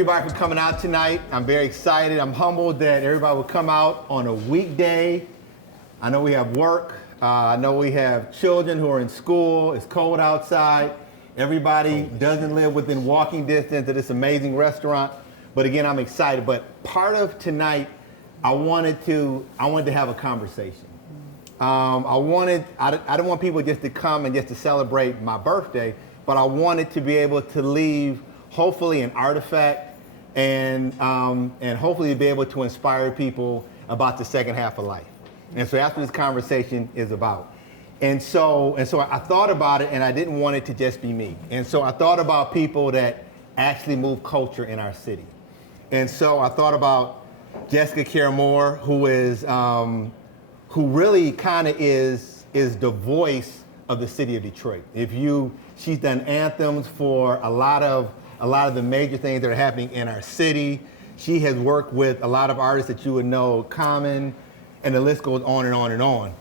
everybody for coming out tonight. I'm very excited. I'm humbled that everybody would come out on a weekday. I know we have work. I know we have children who are in school. It's cold outside. Everybody doesn't live within walking distance of this amazing restaurant. But again, I'm excited. But part of tonight, I wanted to have a conversation. I don't want people just to come and just to celebrate my birthday, but I wanted to be able to leave hopefully an artifact and hopefully be able to inspire people about the second half of life. And so that's what this conversation is about. And so I thought about it, and I didn't want it to just be me. And so I thought about people that actually move culture in our city. And so I thought about Jessica Care-Moore, who who really kind of is the voice of the city of Detroit. She's done anthems for a lot of the major things that are happening in our city. She has worked with a lot of artists that you would know, Common, and the list goes on and on and on.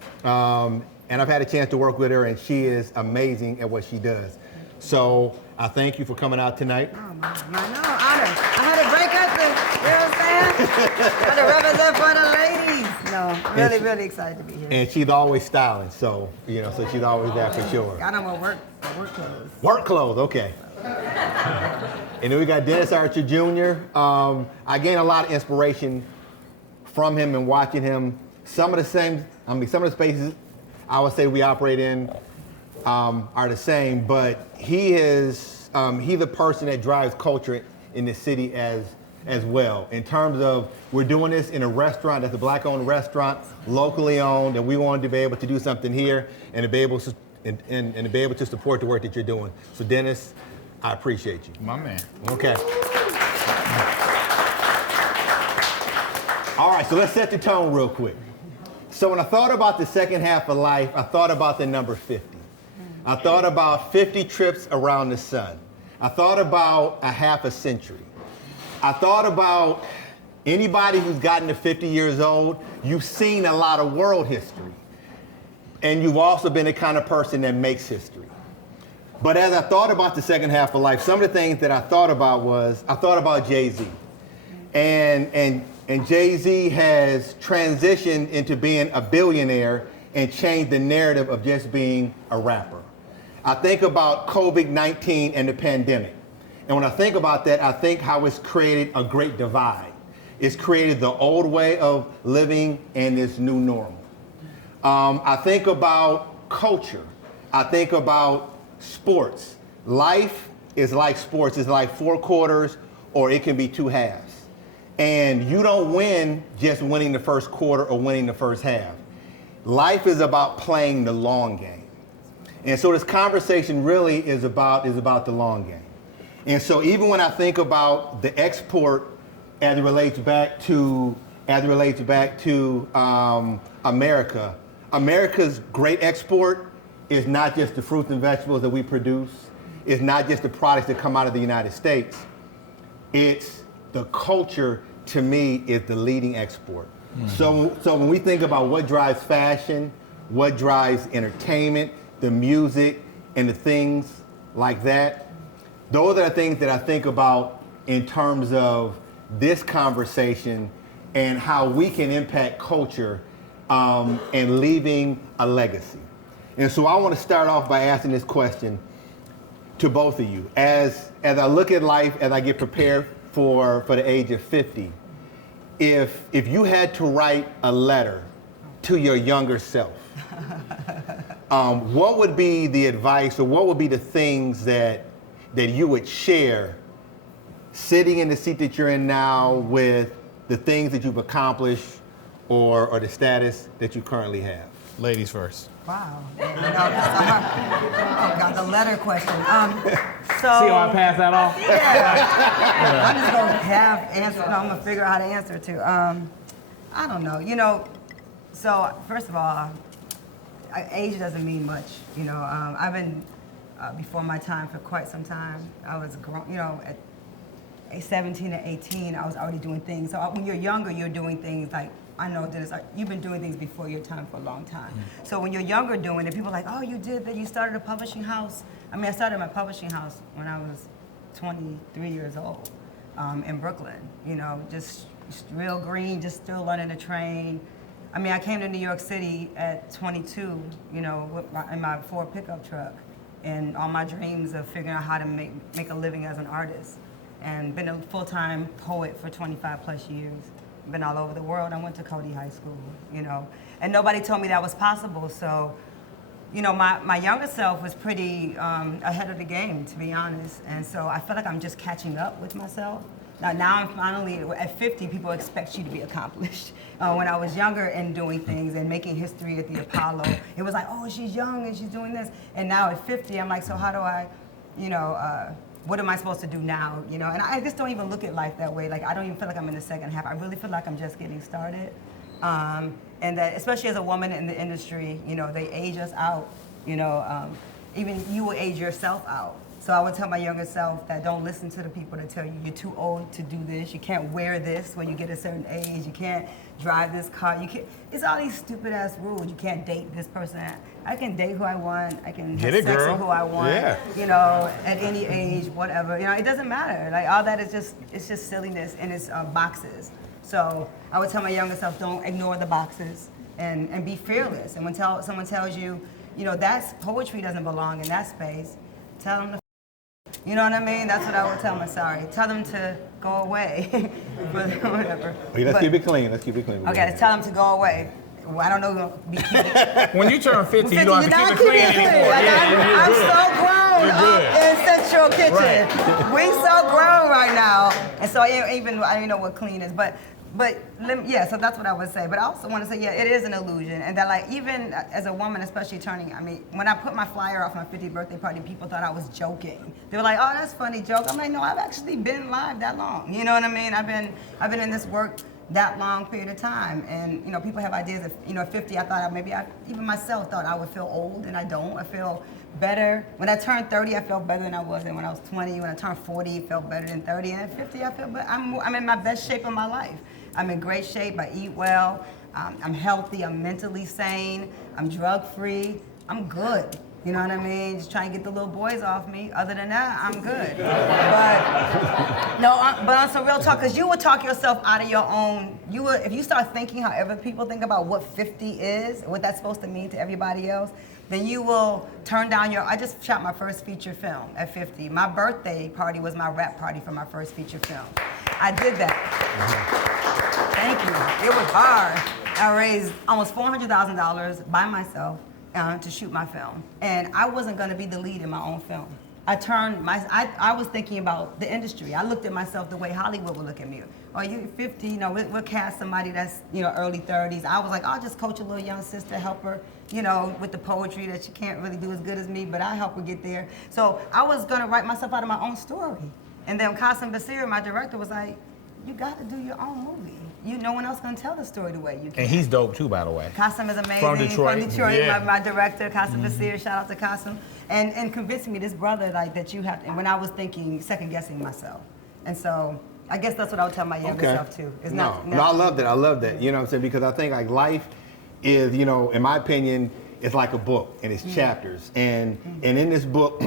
And I've had a chance to work with her, and she is amazing at what she does. So I thank you for coming out tonight. Oh, my honor. I had to break up I had to represent for the ladies. No, really excited to be here. And she's always styling, so she's always there for sure. Got on my work clothes. Work clothes, okay. And then we got Dennis Archer Jr. I gained a lot of inspiration from him and watching him. Some of the spaces I would say we operate in are the same, but he's the person that drives culture in the city as well. In terms of, we're doing this in a restaurant that's a Black-owned restaurant, locally owned, and we wanted to be able to do something here and to be able to support the work that you're doing. So Dennis, I appreciate you. My man. Okay. All right, so let's set the tone real quick. So when I thought about the second half of life, I thought about the number 50. I thought about 50 trips around the sun. I thought about a half a century. I thought about anybody who's gotten to 50 years old, you've seen a lot of world history. And you've also been the kind of person that makes history. But as I thought about the second half of life, some of the things that I thought about Jay-Z. And Jay-Z has transitioned into being a billionaire and changed the narrative of just being a rapper. I think about COVID-19 and the pandemic. And when I think about that, I think how it's created a great divide. It's created the old way of living and this new normal. I think about culture. I think about sports. Life is like sports. It's like 4 quarters, or it can be 2 halves. And you don't win just winning the first quarter or winning the first half. Life is about playing the long game. And so this conversation really is about the long game. And so even when I think about the export as it relates back to America, America's great export is not just the fruits and vegetables that we produce. It's not just the products that come out of the United States. It's the culture, to me, is the leading export. Mm-hmm. So when we think about what drives fashion, what drives entertainment, the music, and the things like that, those are the things that I think about in terms of this conversation and how we can impact culture and leaving a legacy. And so I want to start off by asking this question to both of you. As I look at life, as I get prepared for the age of 50, if you had to write a letter to your younger self, what would be the advice, or what would be the things that you would share sitting in the seat that you're in now with the things that you've accomplished or the status that you currently have? Ladies first. Wow. Oh, God, the letter question. See how I pass that off? Yeah. I'm just going to have answer. No, I'm going to figure out how to answer it too. I don't know. So first of all, age doesn't mean much. I've been before my time for quite some time. I was grown, at 17 or 18, I was already doing things. So when you're younger, you're doing things like, I know, Dennis, you've been doing things before your time for a long time. Mm-hmm. So when you're younger doing it, people are like, oh, you did that, you started a publishing house. I started my publishing house when I was 23 years old. in Brooklyn. You know, just real green, just still learning to train. I mean, I came to New York City at 22, you know, in my Ford pickup truck, and all my dreams of figuring out how to make a living as an artist. And been a full-time poet for 25 plus years. Been all over the world. I went to Cody High School, you know, and nobody told me that was possible. So, you know, my younger self was pretty ahead of the game, to be honest. And so I feel like I'm just catching up with myself. Now I'm finally, at 50, people expect you to be accomplished. When I was younger and doing things and making history at the Apollo, it was like, oh, she's young and she's doing this. And now at 50, I'm like, so how do I, you know, what am I supposed to do now? You know, and I just don't even look at life that way. Like, I don't even feel like I'm in the second half. I really feel like I'm just getting started. And that, especially as a woman in the industry, you know, they age us out. You know, even you will age yourself out. So I would tell my younger self that don't listen to the people that tell you you're too old to do this. You can't wear this when you get a certain age. You can't drive this car. You can't. It's all these stupid ass rules. You can't date this person. I can date who I want. I can have sex with who I want. Yeah. You know, at any age, whatever. You know, it doesn't matter. Like all that is just silliness and it's boxes. So I would tell my younger self, don't ignore the boxes and be fearless. And when someone tells you, you know, that's poetry doesn't belong in that space, tell them to. You know what I mean? That's what I would tell them. Sorry. Tell them to go away. But whatever. Okay, let's keep it clean. Let's keep it clean. Okay, tell them to go away. Well, I don't know. When you turn 50, you don't have to keep it clean anymore. I'm so grown up in Central Kitchen. We so grown right now. And so even I don't even know what clean is. But yeah, so that's what I would say. But I also want to say, yeah, it is an illusion. And that, like, even as a woman, especially turning, I mean, when I put my flyer off my 50th birthday party, people thought I was joking. They were like, oh, that's a funny joke. I'm like, no, I've actually been live that long. You know what I mean? I've been in this work that long period of time. And, you know, people have ideas of, you know, at 50, I thought even myself thought I would feel old, and I don't. I feel better. When I turned 30, I felt better than I was than when I was 20. When I turned 40, I felt better than 30. And at 50, I feel better. I'm in my best shape of my life. I'm in great shape. I eat well. I'm healthy. I'm mentally sane. I'm drug-free. I'm good. You know what I mean? Just trying to get the little boys off me. Other than that, I'm good. But on some real talk, because you would talk yourself out of your own. If you start thinking how other people think about what 50 is, what that's supposed to mean to everybody else, then you will turn down I just shot my first feature film at 50. My birthday party was my rap party for my first feature film. I did that. Thank you. It was hard. I raised almost $400,000 by myself to shoot my film. And I wasn't gonna be the lead in my own film. I was thinking about the industry. I looked at myself the way Hollywood would look at me. Oh, you're 50, you know, we'll cast somebody that's, you know, early 30s. I was like, I'll just coach a little young sister, help her, you know, with the poetry that she can't really do as good as me, but I help her get there. So I was gonna write myself out of my own story. And then Qasim Basir, my director, was like, you gotta do your own movie. No one else gonna tell the story the way you can. And he's dope too, by the way. Qasim is amazing. From Detroit. Yeah. My director, Qasim Basir, shout out to Qasim. And convincing me, this brother, like, that you have to, and when I was thinking, second guessing myself. And so I guess that's what I would tell my younger self too. It's no, I love that. I love that. You know what I'm saying? Because I think, like, life is, you know, in my opinion, it's like a book, and it's chapters. And in this book,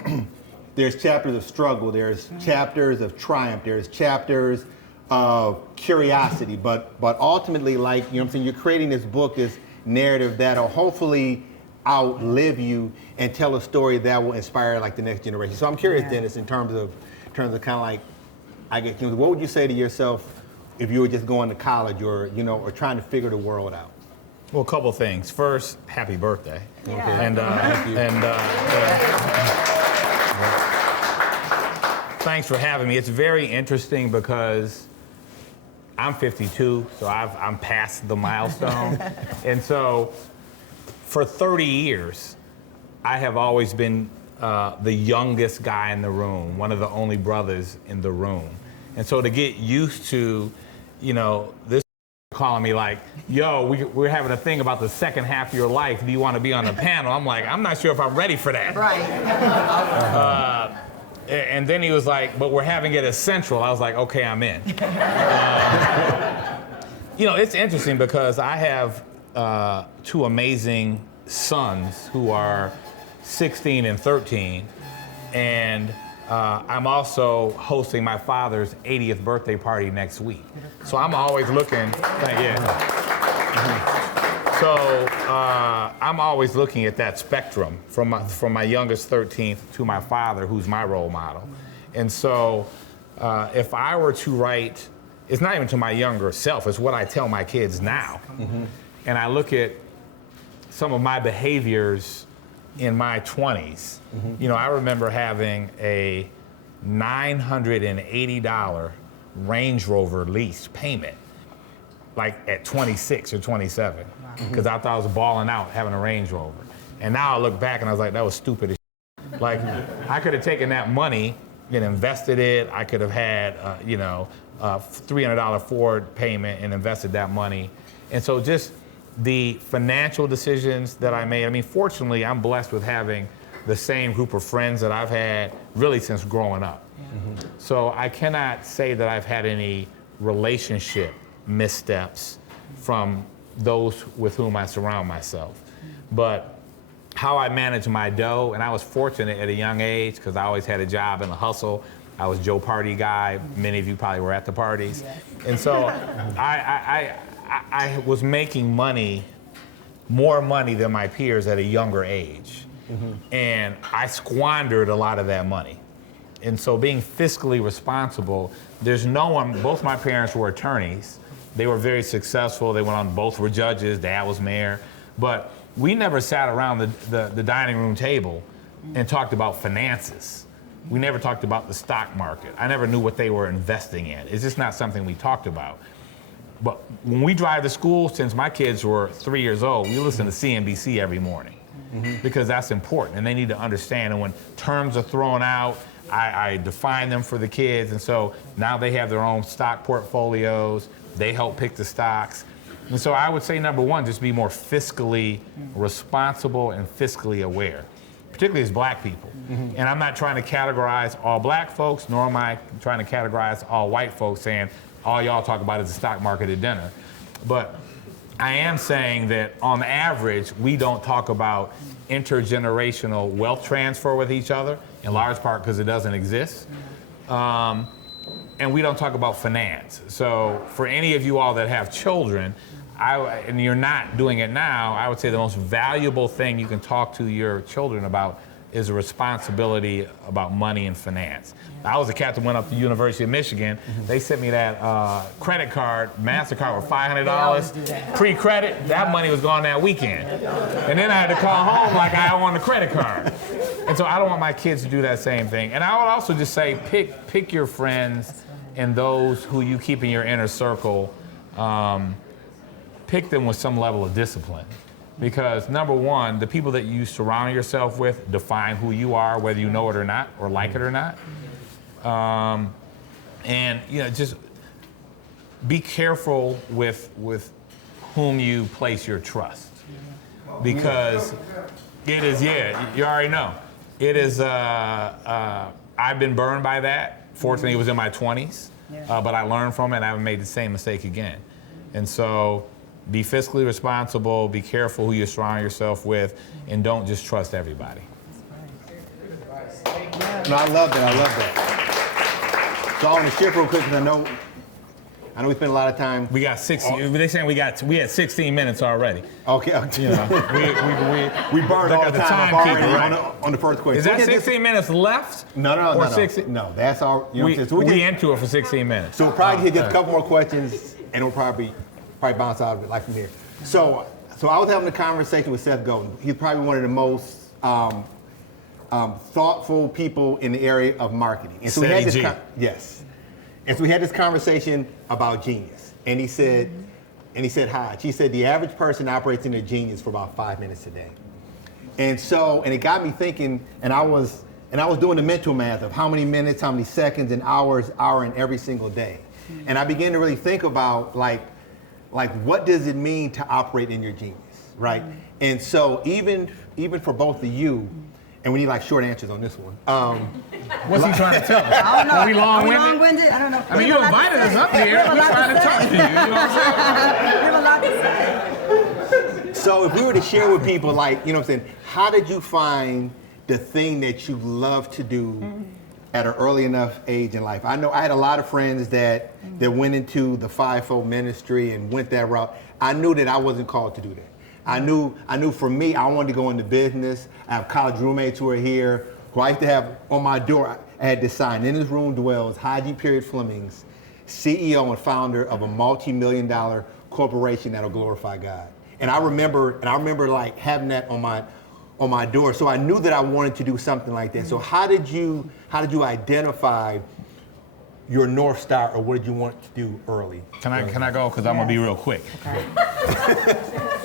there's chapters of struggle, there's chapters of triumph, there's chapters of curiosity, but ultimately, like, you know what I'm saying, you're creating this book, this narrative that'll hopefully outlive you and tell a story that will inspire, like, the next generation. So I'm curious, Dennis, in terms of kind of like, I guess, you know, what would you say to yourself if you were just going to college or, you know, or trying to figure the world out? Well, a couple things. First, happy birthday. Yeah. And thanks for having me. It's very interesting because I'm 52, so I'm past the milestone. And so for 30 years, I have always been the youngest guy in the room, one of the only brothers in the room. And so to get used to, you know, this calling me like, yo, we're having a thing about the second half of your life. Do you want to be on the panel? I'm like, I'm not sure if I'm ready for that. Right. And then he was like, but we're having it as Central. I was like, okay, I'm in. You know, it's interesting because I have two amazing sons who are 16 and 13. And I'm also hosting my father's 80th birthday party next week. So I'm always looking, So I'm always looking at that spectrum from my youngest 13th to my father, who's my role model. And so if I were to write, it's not even to my younger self, it's what I tell my kids now. And I look at some of my behaviors in my 20s. You know, I remember having a $980 Range Rover lease payment, like at 26 or 27, because I thought I was balling out having a Range Rover. And now I look back and I was like, that was stupid as shit. Like, I could have taken that money and invested it. I could have had, you know, a $300 Ford payment and invested that money. And so just the financial decisions that I made, I mean, fortunately, I'm blessed with having the same group of friends that I've had really since growing up. So I cannot say that I've had any relationship missteps from those with whom I surround myself. But how I manage my dough, and I was fortunate at a young age because I always had a job in the hustle. I was Joe Party guy. Many of you probably were at the parties. And so I was making money, more money than my peers at a younger age. And I squandered a lot of that money. And so being fiscally responsible, there's no one, both my parents were attorneys. They were very successful. They went on, both were judges, dad was mayor. But we never sat around the dining room table and talked about finances. We never talked about the stock market. I never knew what they were investing in. It's just not something we talked about. But when we drive to school, since my kids were 3 years old, we listen to CNBC every morning because that's important and they need to understand. And when terms are thrown out, I define them for the kids. And so now they have their own stock portfolios. They help pick the stocks. And so I would say, number one, just be more fiscally responsible and fiscally aware, particularly as black people. And I'm not trying to categorize all black folks, nor am I trying to categorize all white folks saying all y'all talk about is the stock market at dinner. But I am saying that on average, we don't talk about intergenerational wealth transfer with each other, in large part because it doesn't exist. And we don't talk about finance. So for any of you all that have children, and you're not doing it now, I would say the most valuable thing you can talk to your children about is a responsibility about money and finance. I was a captain, went up to the University of Michigan. They sent me that credit card, MasterCard with $500 pre-credit. That money was gone that weekend. And then I had to call home like I want a credit card. And so I don't want my kids to do that same thing. And I would also just say pick your friends and those who you keep in your inner circle, pick them with some level of discipline. Because number one, the people that you surround yourself with define who you are, whether you know it or not, or like it or not. And you know, just be careful with whom you place your trust. Because it is, you already know. It is, I've been burned by that. Fortunately, it was in my 20s, but I learned from it and I haven't made the same mistake again. And so, be fiscally responsible, be careful who you surround yourself with, and don't just trust everybody. No, I love that, I love that. So I want to shift real quick because I know we spent a lot of time. We got 16, they're saying we had 16 minutes already. Okay. You know, we burned all the time already on the first question. Is that 16 minutes left? No. Or 16? No, that's our, you know what I'm saying? So we into it for 16 minutes. So we'll probably get just a couple more questions and we'll probably bounce out of it like from here. So I was having a conversation with Seth Godin. He's probably one of the most thoughtful people in the area of marketing. And so we had this yes. And so we had this conversation about genius. And he said, Hajj, he said the average person operates in their genius for about 5 minutes a day. And it got me thinking, and I was doing the mental math of how many minutes, how many seconds, and hour in every single day. And I began to really think about like what does it mean to operate in your genius, right? And so even for both of you, and we need like short answers on this one. What's he trying to tell us? I don't know. Are we long-winded? Are we long-winded? I don't know. I mean, you invited us up here. We're trying to talk to you. You know what I'm saying? We have a lot to say. So if we were to share with people, like, you know what I'm saying, how did you find the thing that you love to do at an early enough age in life. I know I had a lot of friends that went into the fivefold ministry and went that route. I knew that I wasn't called to do that. I knew for me, I wanted to go into business. I have college roommates who are here, who I used to have on my door. I had this sign: "In this room dwells Hajj Flemings, CEO and founder of a multi-million-dollar corporation that'll glorify God." And I remember like having that on my door. So I knew that I wanted to do something like that. So how did you identify your North Star, or what did you want to do early? Can I go? Because I'm gonna be real quick. Okay.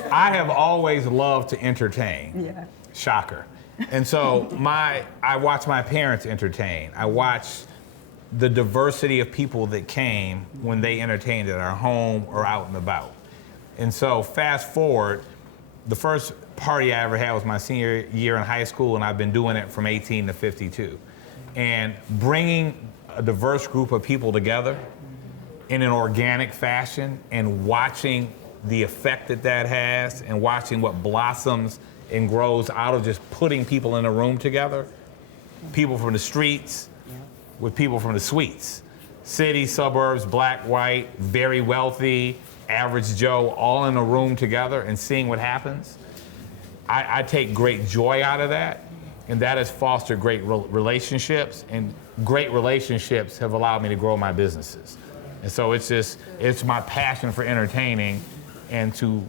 I have always loved to entertain. Yeah. Shocker. And so I watched my parents entertain. I watched the diversity of people that came when they entertained at our home or out and about. And so fast forward, the first party I ever had was my senior year in high school, and I've been doing it from 18 to 52. And bringing a diverse group of people together in an organic fashion and watching the effect that has and watching what blossoms and grows out of just putting people in a room together, people from the streets with people from the suites, city, suburbs, black, white, very wealthy, average Joe, all in a room together and seeing what happens. I take great joy out of that, and that has fostered great relationships, and great relationships have allowed me to grow my businesses. And so it's my passion for entertaining and to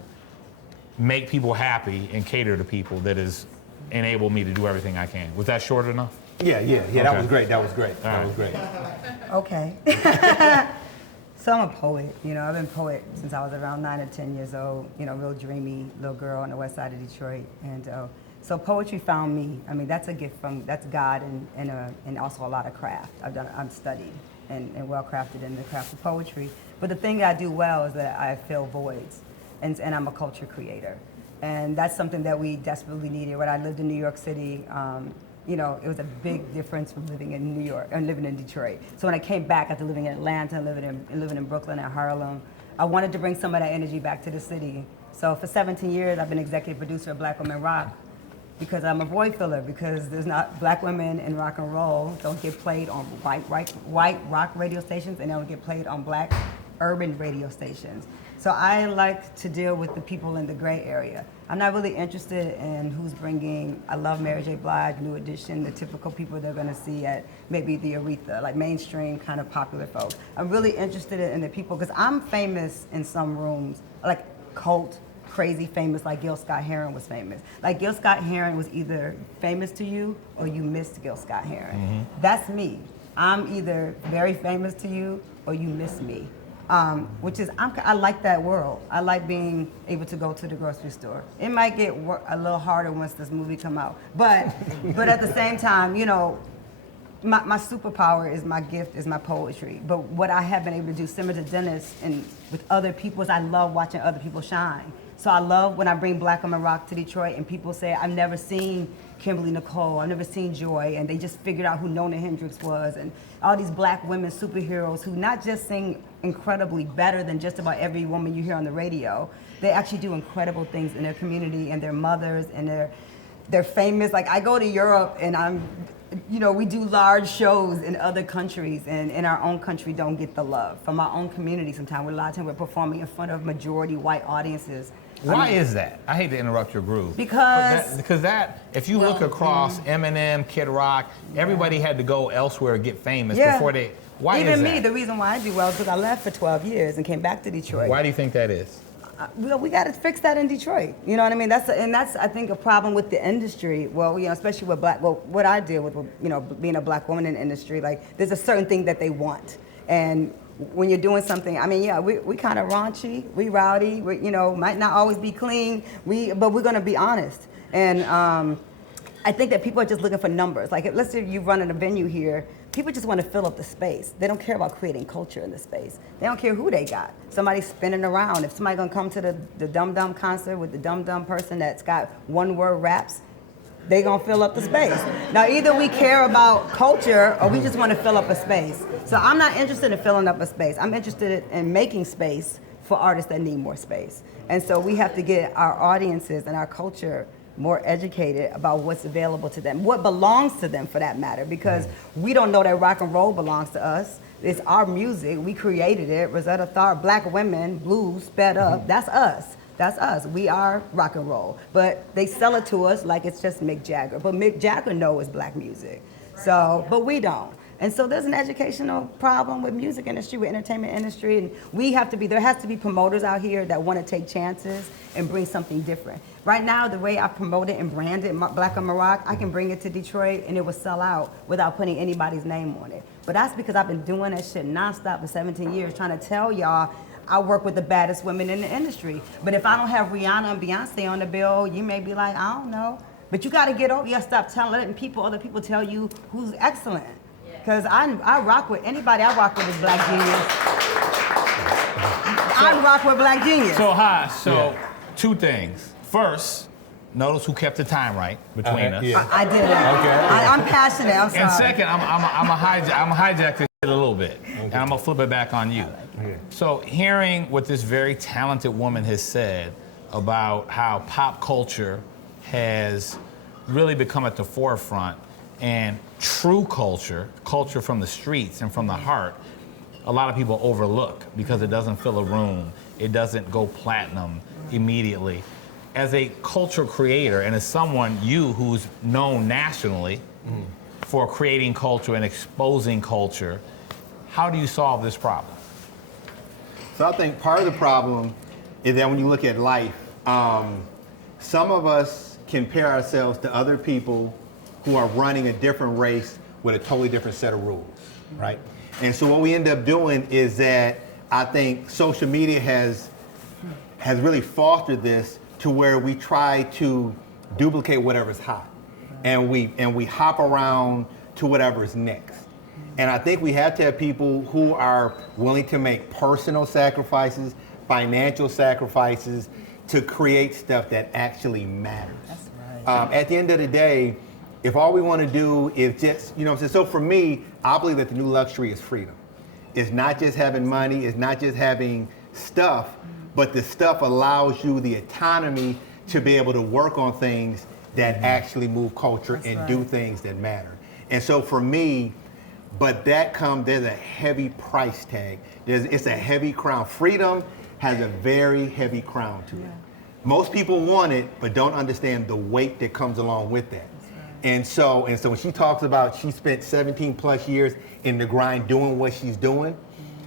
make people happy and cater to people that has enabled me to do everything I can. Was that short enough? Yeah, Okay. that was great. That was great. That right. was great. Okay. So I'm a poet. I've been a poet since I was around 9 or 10 years old. Real dreamy little girl on the west side of Detroit. And so poetry found me. I mean, that's a gift that's God and also a lot of craft. I'm studied and well crafted in the craft of poetry. But the thing that I do well is that I fill voids, and I'm a culture creator. And that's something that we desperately needed. When I lived in New York City, it was a big difference from living in New York and living in Detroit. So when I came back after living in Atlanta, living in Brooklyn and Harlem, I wanted to bring some of that energy back to the city. So for 17 years, I've been executive producer of Black Women Rock, because I'm a void filler, because there's not black women in rock and roll don't get played on white rock radio stations, and they don't get played on black urban radio stations. So I like to deal with the people in the gray area. I'm not really interested in who's bringing, I love Mary J. Blige, New Edition, the typical people they're gonna see at maybe the Aretha, like mainstream kind of popular folks. I'm really interested in the people, because I'm famous in some rooms, like cult, crazy famous, like Gil Scott-Heron was famous. Like Gil Scott-Heron was either famous to you or you missed Gil Scott-Heron. Mm-hmm. That's me. I'm either very famous to you or you miss me. Which is, I like that world. I like being able to go to the grocery store. It might get a little harder once this movie come out, but at the same time, my superpower is my gift, is my poetry. But what I have been able to do, similar to Dennis and with other people, is I love watching other people shine. So I love when I bring Black Women Rock to Detroit and people say, I've never seen Kimberly Nicole, I've never seen Joy, and they just figured out who Nona Hendrix was, and all these black women superheroes who not just sing incredibly better than just about every woman you hear on the radio, they actually do incredible things in their community, and their mothers, and they're famous. Like I go to Europe and we do large shows in other countries, and in our own country don't get the love from our own community. Sometimes a lot of times we're performing in front of majority white audiences. Why is that? I hate to interrupt your groove. Because if you look across Eminem, Kid Rock, everybody had to go elsewhere to get famous before they. Why Even is me, that? the reason why I do well is because I left for 12 years and came back to Detroit. Why do you think that is? We got to fix that in Detroit. You know what I mean? That's I think a problem with the industry. Well, especially with what I deal with, being a black woman in the industry. Like, there's a certain thing that they want, and when you're doing something, we kind of raunchy, we rowdy, we might not always be clean, but we're gonna be honest. And I think that people are just looking for numbers. Like, let's say you run in a venue here, people just want to fill up the space. They don't care about creating culture in the space. They don't care who they got. Somebody spinning around. If somebody gonna come to the Dum Dum concert with the Dum Dum person that's got one-word raps, they gonna fill up the space. Now, either we care about culture or we just want to fill up a space. So I'm not interested in filling up a space. I'm interested in making space for artists that need more space. And so we have to get our audiences and our culture more educated about what's available to them, what belongs to them for that matter, because we don't know that rock and roll belongs to us. It's our music. We created it. Rosetta Tharpe, Black women, blues, sped up. That's us. That's us. We are rock and roll. But they sell it to us like it's just Mick Jagger. But Mick Jagger knows it's black music. So, but we don't. And so there's an educational problem with music industry, with entertainment industry, and there has to be promoters out here that want to take chances and bring something different. Right now, the way I promote it and brand it, Black on Morocco, I can bring it to Detroit and it will sell out without putting anybody's name on it. But that's because I've been doing that shit nonstop for 17 years, trying to tell y'all I work with the baddest women in the industry. But if I don't have Rihanna and Beyonce on the bill, you may be like, I don't know. But you got to get over, you got to stop letting other people tell you who's excellent. Because I rock with anybody I rock with is Black Genius. I rock with Black Genius. So two things. First, notice who kept the time right between us. Yeah. I did it. Okay. I'm passionate. I'm sorry. And second, I'm hijack this shit a little bit, and I'm gonna flip it back on you. So hearing what this very talented woman has said about how pop culture has really become at the forefront, and true culture from the streets and from the heart, a lot of people overlook because it doesn't fill a room, it doesn't go platinum immediately. As a culture creator and as someone, who's known nationally for creating culture and exposing culture, how do you solve this problem? So I think part of the problem is that when you look at life, some of us compare ourselves to other people who are running a different race with a totally different set of rules, right? And so what we end up doing is that I think social media has really fostered this to where we try to duplicate whatever's hot, and we hop around to whatever is next. And I think we have to have people who are willing to make personal sacrifices, financial sacrifices, to create stuff that actually matters. That's right. At the end of the day, if all we want to do is just, you know what I'm saying? So for me, I believe that the new luxury is freedom. It's not just having money, it's not just having stuff, but the stuff allows you the autonomy to be able to work on things that actually move culture and do things that matter. And so for me, but there's a heavy price tag. It's a heavy crown. Freedom has a very heavy crown to it. Most people want it, but don't understand the weight that comes along with that. And so when she talks about she spent 17 plus years in the grind doing what she's doing,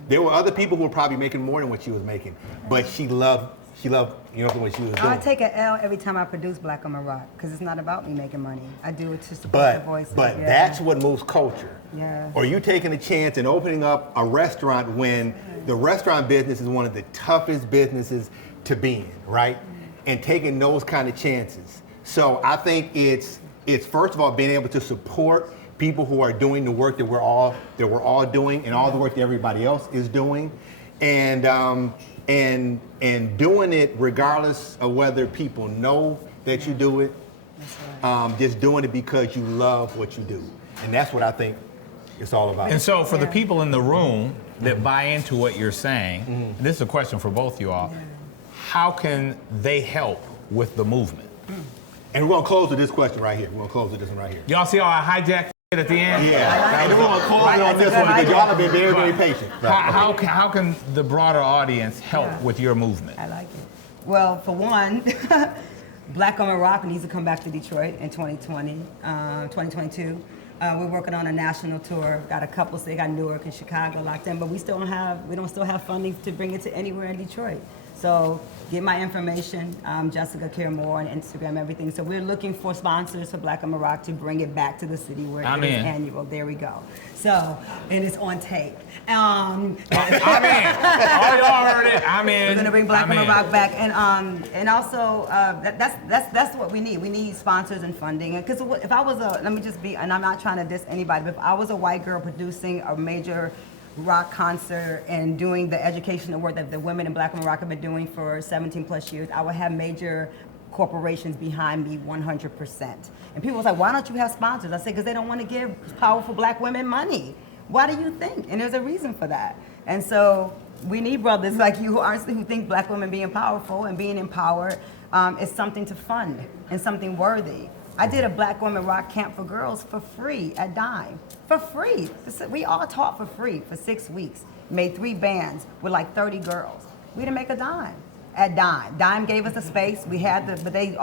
there were other people who were probably making more than what she was making, but she loved what she was doing. I take an L every time I produce Black on Morocco, because it's not about me making money. I do it to support the voices. But that's what moves culture. Yeah. Or you taking a chance and opening up a restaurant when the restaurant business is one of the toughest businesses to be in, right? And taking those kind of chances. So I think it's first of all being able to support people who are doing the work that we're all doing, and all the work that everybody else is doing, and doing it regardless of whether people know that you do it. Just doing it because you love what you do, and that's what I think it's all about. And so for the people in the room that buy into what you're saying, this is a question for both you all. How can they help with the movement? And we're gonna close with this question right here. We're gonna close with this one right here. Y'all see how I hijacked it at the end? Yeah. And we're gonna close on this one because y'all have been very, very patient. How can the broader audience help with your movement? I like it. Well, for one, Black on Morocco needs to come back to Detroit in 2022. We're working on a national tour. Got a couple, so they got Newark and Chicago locked in, but we don't still have funding to bring it to anywhere in Detroit. So get my information, Jessica Care Moore on Instagram, everything. So we're looking for sponsors for Black on Morocco to bring it back to the city where it is annual. There we go. So, and it's on tape. I'm in. All y'all heard it. I'm in. We're gonna bring Black on Morocco back, and also that's what we need. We need sponsors and funding. Because if I was let me just be, and I'm not trying to diss anybody, but if I was a white girl producing a major rock concert and doing the educational work that the women in Black on Morocco have been doing for 17 plus years, I would have major corporations behind me 100%. And people was like, why don't you have sponsors? I said, because they don't want to give powerful Black women money. Why do you think? And there's a reason for that. And so we need brothers like you who think black women being powerful and being empowered is something to fund and something worthy. I did a black women rock camp for girls for free at Dime. For free. We all taught for free for 6 weeks. Made 3 bands with like 30 girls. We didn't make a dime at Dime. Dime gave us the space. We had but they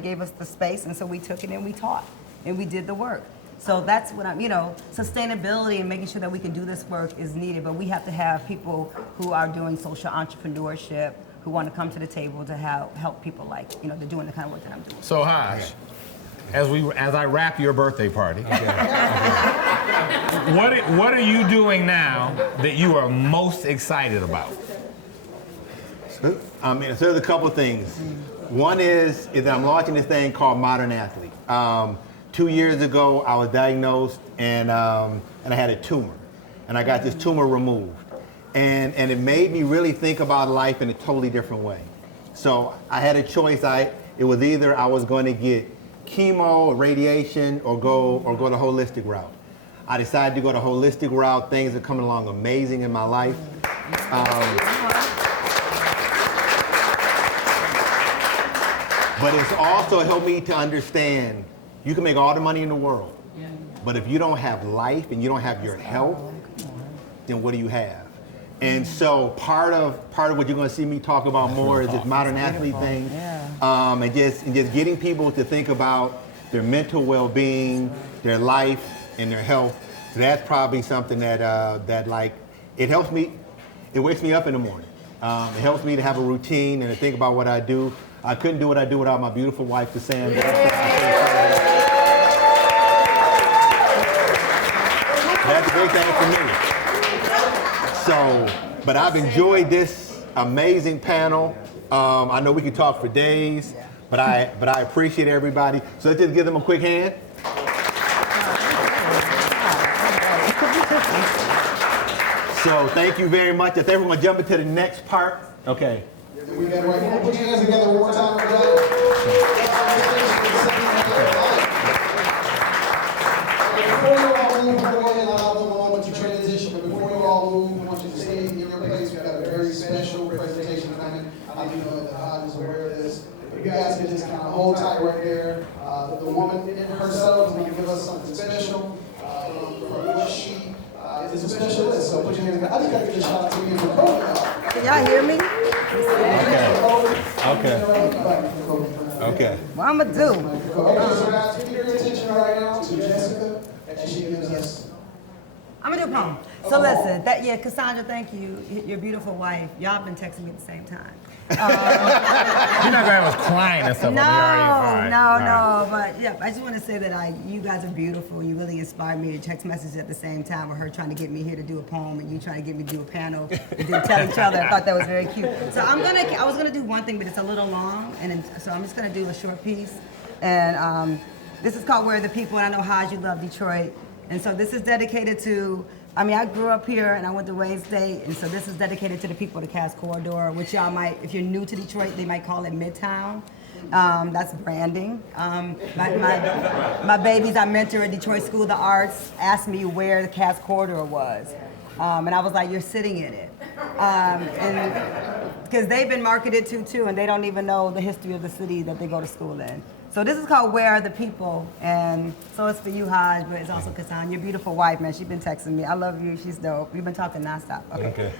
gave us the space, and so we took it and we taught and we did the work. So that's what sustainability and making sure that we can do this work is needed, but we have to have people who are doing social entrepreneurship, who want to come to the table to help people like, they're doing the kind of work that I'm doing. So Hajj, as I wrap your birthday party, what are you doing now that you are most excited about? So there's a couple things. One is that I'm launching this thing called Modern Athlete. 2 years ago, I was diagnosed and I had a tumor, and I got this tumor removed, and it made me really think about life in a totally different way. So I had a choice. It was either I was going to get chemo or radiation or go the holistic route. I decided to go the holistic route. Things are coming along amazing in my life. But it's also helped me to understand you can make all the money in the world, but if you don't have life and you don't have your health, then what do you have? And so part of what you're going to see me talk about more is this modern athlete thing, and just getting people to think about their mental well-being, their life, and their health. So that's probably something that like it helps me. It wakes me up in the morning. It helps me to have a routine and to think about what I do. I couldn't do what I do without my beautiful wife, Cassandra. That's a big thing for me. So, but I've enjoyed this amazing panel. I know we could talk for days, but I appreciate everybody. So let's just give them a quick hand. So thank you very much. I think we're going to jump into the next part. Okay. We got right here. Put your hands together one more time. Before you all move, we're going to allow the moment to transition. But before you all move, I want you to stay in your place. We've got a very special presentation tonight. I do know that Hajj is aware of this. But you guys can just kind of hold tight right there. The woman in herself is going to give us something special. What she is a specialist. So put your hands together. I just got to get a shout out to you for calling out. Can y'all hear me? Okay. What I'm gonna do? Okay, so guys, give your attention right now to Jessica, and she gives us. I'm gonna do a poem. So listen, Cassandra, thank you. Your beautiful wife. Y'all been texting me at the same time. You're not going to have us crying and stuff. No, Right. but yeah, I just want to say that you guys are beautiful. You really inspired me to text messages at the same time with her trying to get me here to do a poem and you trying to get me to do a panel and then tell each other. I thought that was very cute. So I was gonna do one thing, but it's a little long, so I'm just gonna do a short piece. And this is called "Where Are the People?" And I know Hajj, you love Detroit, and so this is dedicated to. I grew up here and I went to Wayne State, and so this is dedicated to the people of the Cass Corridor, which y'all might, if you're new to Detroit, they might call it Midtown. That's branding. My babies I mentor at Detroit School of the Arts asked me where the Cass Corridor was. And I was like, you're sitting in it. And because they've been marketed to too, and they don't even know the history of the city that they go to school in. So this is called "Where Are the People?" And so it's for you, Hajj, but it's also Cassandra, your beautiful wife, man. She's been texting me. I love you. She's dope. We've been talking nonstop. Okay.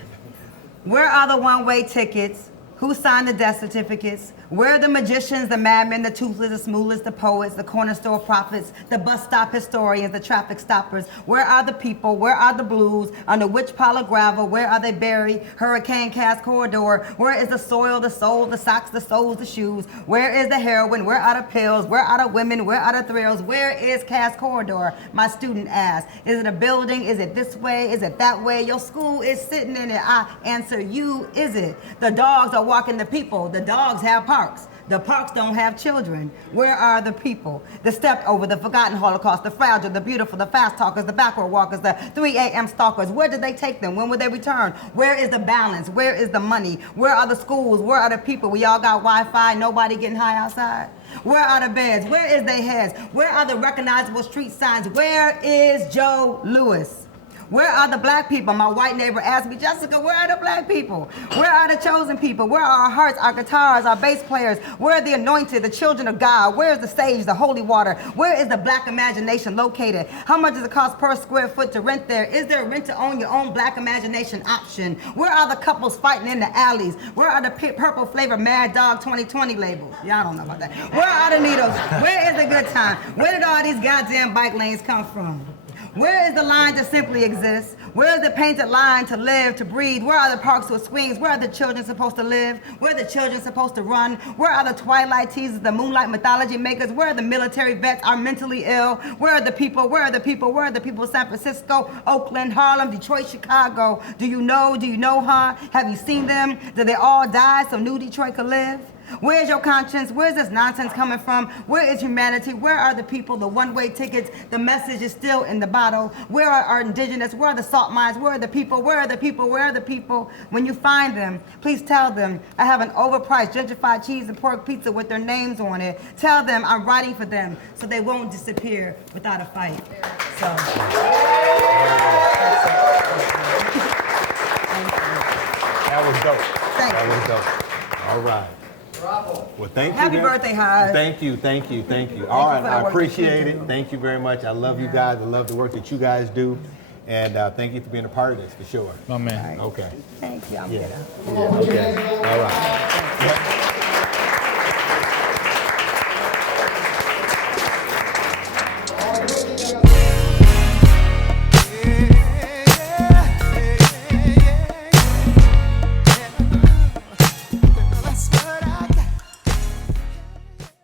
Where are the one-way tickets? Who signed the death certificates? Where are the magicians, the madmen, the toothless, the smoothless, the poets, the corner store prophets, the bus stop historians, the traffic stoppers? Where are the people? Where are the blues? Under which pile of gravel? Where are they buried? Hurricane Cass Corridor. Where is the soil, the soul, the socks, the soles, the shoes? Where is the heroin? Where are the pills? Where are the women? Where are the thrills? Where is Cass Corridor? My student asked. Is it a building? Is it this way? Is it that way? Your school is sitting in it. I answer you, is it? The dogs are walking the people. The dogs have parks. The parks don't have children. Where are the people? The stepped over, the forgotten Holocaust, the fragile, the beautiful, the fast talkers, the backward walkers, the 3 a.m. stalkers. Where did they take them? When will they return? Where is the balance? Where is the money? Where are the schools? Where are the people? We all got Wi-Fi, nobody getting high outside. Where are the beds? Where is their heads? Where are the recognizable street signs? Where is Joe Louis? Where are the black people? My white neighbor asked me, Jessica, where are the black people? Where are the chosen people? Where are our hearts, our guitars, our bass players? Where are the anointed, the children of God? Where is the sage, the holy water? Where is the black imagination located? How much does it cost per square foot to rent there? Is there a rent to own your own black imagination option? Where are the couples fighting in the alleys? Where are the purple flavor Mad Dog 2020 labels? Y'all don't know about that. Where are the needles? Where is the good time? Where did all these goddamn bike lanes come from? Where is the line to simply exist? Where is the painted line to live, to breathe? Where are the parks with swings? Where are the children supposed to live? Where are the children supposed to run? Where are the twilight teasers, the moonlight mythology makers? Where are the military vets, our mentally ill? Where are the people? Where are the people? Where are the people? San Francisco, Oakland, Harlem, Detroit, Chicago. Do you know? Do you know her? Have you seen them? Did they all die so new Detroit could live? Where's your conscience? Where's this nonsense coming from? Where is humanity? Where are the people, the one-way tickets? The message is still in the bottle. Where are our indigenous? Where are the salt mines? Where are the people? Where are the people? Where are the people? When you find them, please tell them I have an overpriced gentrified cheese and pork pizza with their names on it. Tell them I'm writing for them so they won't disappear without a fight. So. That was dope. Thank That you. was dope. All right. Well, thank you. Happy man. birthday, Hajj. Thank you, thank you, thank you. All right, for the I work that appreciate you it. do. Thank you very much. I love you guys. I love the work that you guys do. And thank you for being a part of this, for sure. My man. Okay. Thank you. I'm Yeah. good. Come on, put your hands